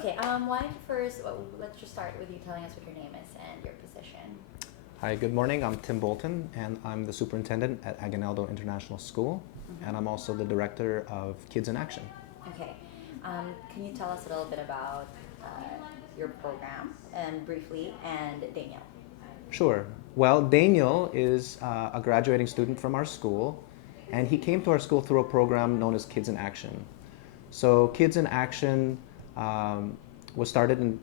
Okay, why don't you first, let's just start with you telling us what your name is and your position. Hi, good morning. I'm Tim Bolton, and I'm the superintendent at Aguinaldo International School, and I'm also the director of Kids in Action. Okay, can you tell us a little bit about your program, briefly, and Daniel? Sure. Well, Daniel is a graduating student from our school, and he came to our school through a program known as Kids in Action. So, Kids in Action was started in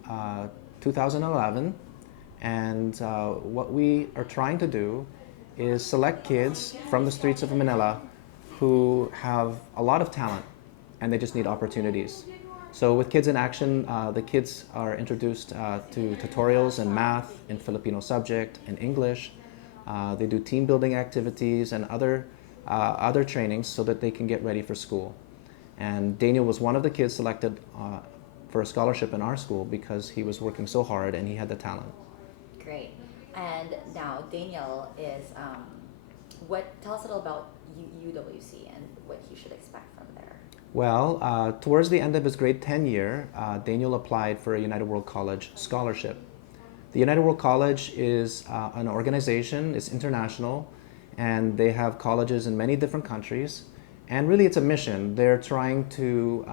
2011, and what we are trying to do is select kids from the streets of Manila who have a lot of talent and they just need opportunities. So with Kids in Action, the kids are introduced to tutorials in math, in Filipino subject, in English. They do team building activities and other trainings so that they can get ready for school. And Daniel was one of the kids selected for a scholarship in our school because he was working so hard and he had the talent. Great. And now Daniel is, tell us a little about UWC and what he should expect from there. Well, towards the end of his grade 10 year, Daniel applied for a United World College scholarship. The United World College is an organization, it's international, and they have colleges in many different countries. And really, it's a mission. They're trying to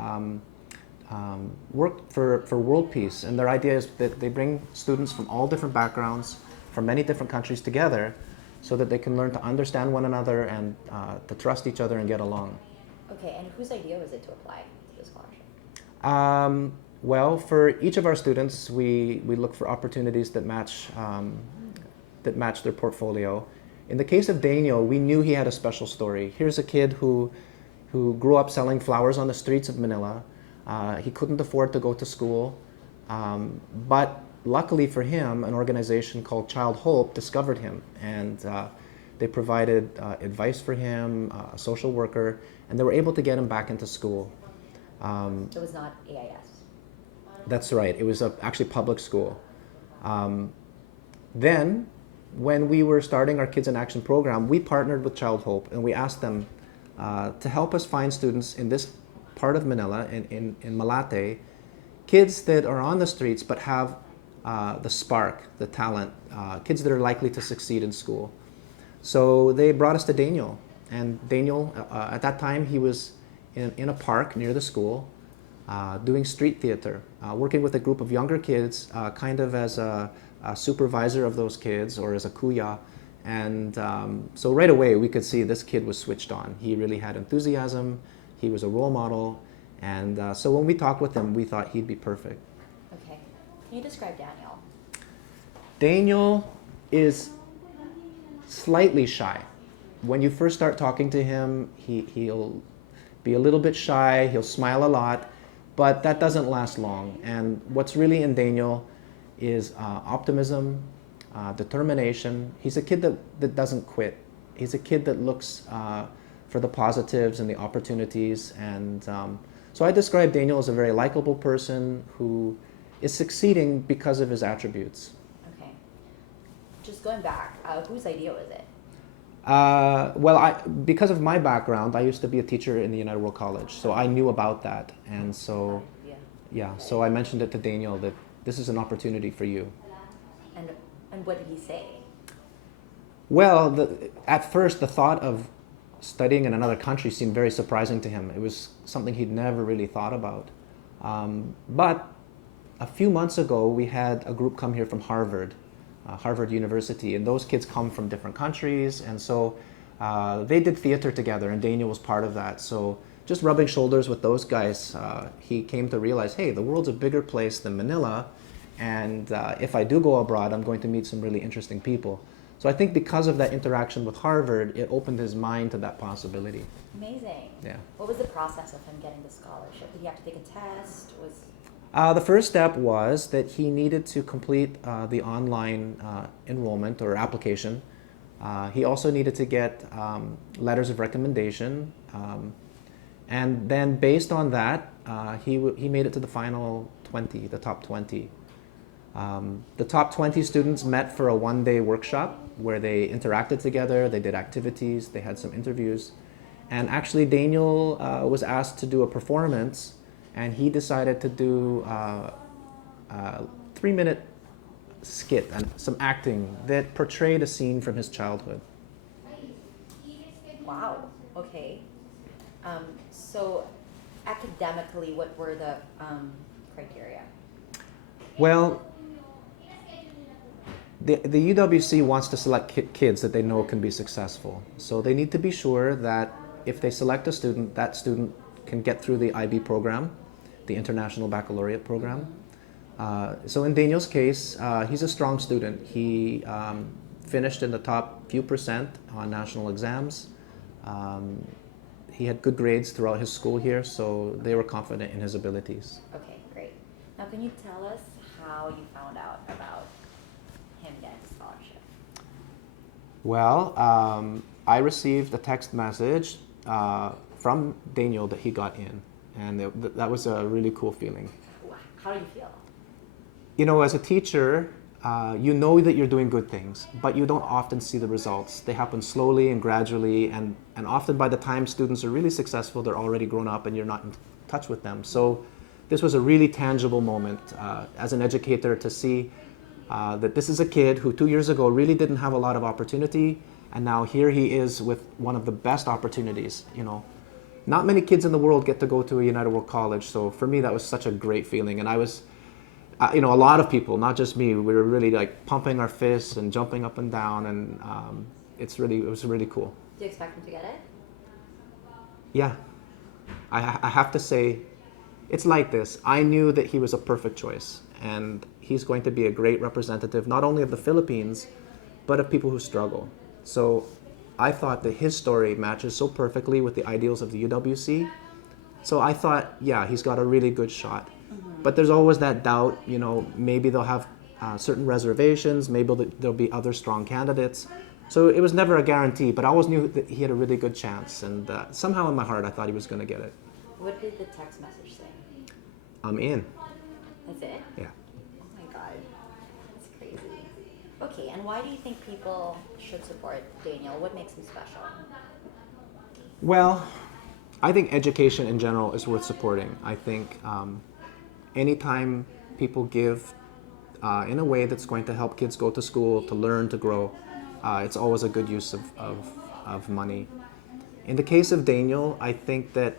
work for world peace. And their idea is that they bring students from all different backgrounds, from many different countries together, so that they can learn to understand one another and to trust each other and get along. Okay, and whose idea was it to apply to the scholarship? Well, for each of our students, we look for opportunities that match their portfolio. In the case of Daniel, we knew he had a special story. Here's a kid who grew up selling flowers on the streets of Manila. He couldn't afford to go to school, but luckily for him, an organization called Child Hope discovered him, and they provided advice for him, a social worker, and they were able to get him back into school. It was not AIS. That's right. It was actually public school. Then, when we were starting our Kids in Action program, we partnered with Child Hope, and we asked them to help us find students in this part of Manila, in Malate, kids that are on the streets but have the spark, the talent, kids that are likely to succeed in school. So they brought us to Daniel. And Daniel, at that time, he was in a park near the school doing street theater, working with a group of younger kids, kind of as a supervisor of those kids or as a kuya. And so right away, we could see this kid was switched on. He really had enthusiasm. He was a role model. And so when we talked with him, we thought he'd be perfect. Okay. Can you describe Daniel? Daniel is slightly shy. When you first start talking to him, he'll be a little bit shy, he'll smile a lot, but that doesn't last long. And what's really in Daniel is optimism, determination. He's a kid that doesn't quit. He's a kid that looks for the positives and the opportunities. And so I describe Daniel as a very likable person who is succeeding because of his attributes. Okay. Just going back, whose idea was it? Well, because of my background, I used to be a teacher in the United World College, so I knew about that. And so, so I mentioned it to Daniel that this is an opportunity for you. And what did he say? Well, at first, the thought of studying in another country seemed very surprising to him. It was something he'd never really thought about. But a few months ago, we had a group come here from Harvard University, and those kids come from different countries, and so they did theater together, and Daniel was part of that. So just rubbing shoulders with those guys, he came to realize, hey, the world's a bigger place than Manila, and if I do go abroad, I'm going to meet some really interesting people. So I think because of that interaction with Harvard, it opened his mind to that possibility. Amazing. Yeah. What was the process of him getting the scholarship? Did he have to take a test? The first step was that he needed to complete the online enrollment or application. He also needed to get letters of recommendation. And then based on that, he made it to the final 20, the top 20. The top 20 students met for a one-day workshop where they interacted together, they did activities, they had some interviews. And actually Daniel was asked to do a performance and he decided to do a 3-minute skit and some acting that portrayed a scene from his childhood. Wow. Okay. So academically, what were the criteria? Well, the UWC wants to select kids that they know can be successful. So they need to be sure that if they select a student, that student can get through the IB program, the International Baccalaureate program. So in Daniel's case, he's a strong student. He finished in the top few percent on national exams. He had good grades throughout his school here, so they were confident in his abilities. Okay, great. Now, can you tell us how you found out about him getting a scholarship? Well, I received a text message from Daniel that he got in, and that was a really cool feeling. How do you feel? You know, as a teacher, you know that you're doing good things, but you don't often see the results. They happen slowly and gradually, and often by the time students are really successful, they're already grown up and you're not in touch with them. So this was a really tangible moment as an educator to see that this is a kid who 2 years ago really didn't have a lot of opportunity, and now here he is with one of the best opportunities. You know, not many kids in the world get to go to a United World College, so for me that was such a great feeling, and I was you know, a lot of people, not just me, we were really like pumping our fists and jumping up and down, and it was really cool. Do you expect him to get it? Yeah, I have to say, it's like this. I knew that he was a perfect choice, and he's going to be a great representative, not only of the Philippines, but of people who struggle. So I thought that his story matches so perfectly with the ideals of the UWC. So I thought, yeah, he's got a really good shot. But there's always that doubt, you know, maybe they'll have certain reservations, maybe there'll be other strong candidates. So it was never a guarantee, but I always knew that he had a really good chance. And somehow in my heart, I thought he was going to get it. What did the text message say? I'm in. That's it? Yeah. Oh my god. That's crazy. Okay, and why do you think people should support Daniel? What makes him special? Well, I think education in general is worth supporting. I think anytime people give in a way that's going to help kids go to school, to learn, to grow, it's always a good use of money. In the case of Daniel, I think that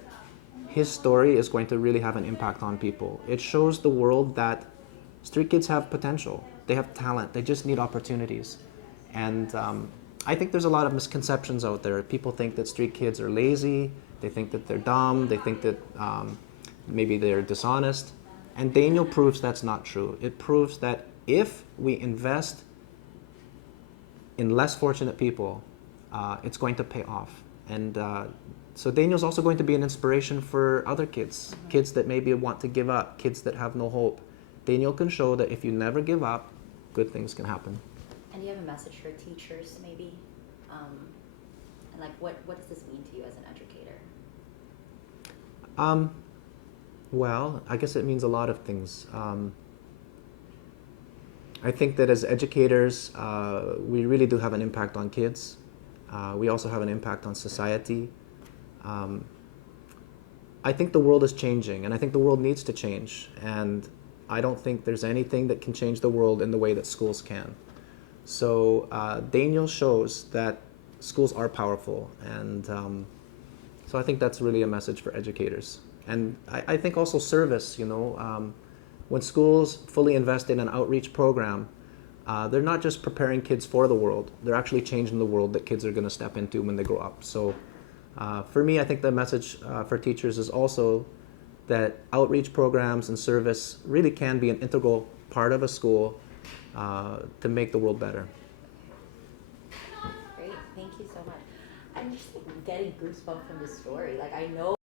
his story is going to really have an impact on people. It shows the world that street kids have potential. They have talent. They just need opportunities. And I think there's a lot of misconceptions out there. People think that street kids are lazy. They think that they're dumb. They think that maybe they're dishonest. And Daniel proves that's not true. It proves that if we invest in less fortunate people, it's going to pay off. And so Daniel's also going to be an inspiration for other kids, kids that maybe want to give up, kids that have no hope. Daniel can show that if you never give up, good things can happen. And do you have a message for teachers, maybe? And like, what does this mean to you as an educator? Well, I guess it means a lot of things. I think that as educators, we really do have an impact on kids. We also have an impact on society. I think the world is changing, and I think the world needs to change. And I don't think there's anything that can change the world in the way that schools can. So Daniel shows that schools are powerful, and so I think that's really a message for educators. And I think also service, you know, when schools fully invest in an outreach program, they're not just preparing kids for the world, they're actually changing the world that kids are going to step into when they grow up. So for me, I think the message for teachers is also that outreach programs and service really can be an integral part of a school to make the world better. Great, thank you so much. I'm just getting goosebumps from the story. Like, I know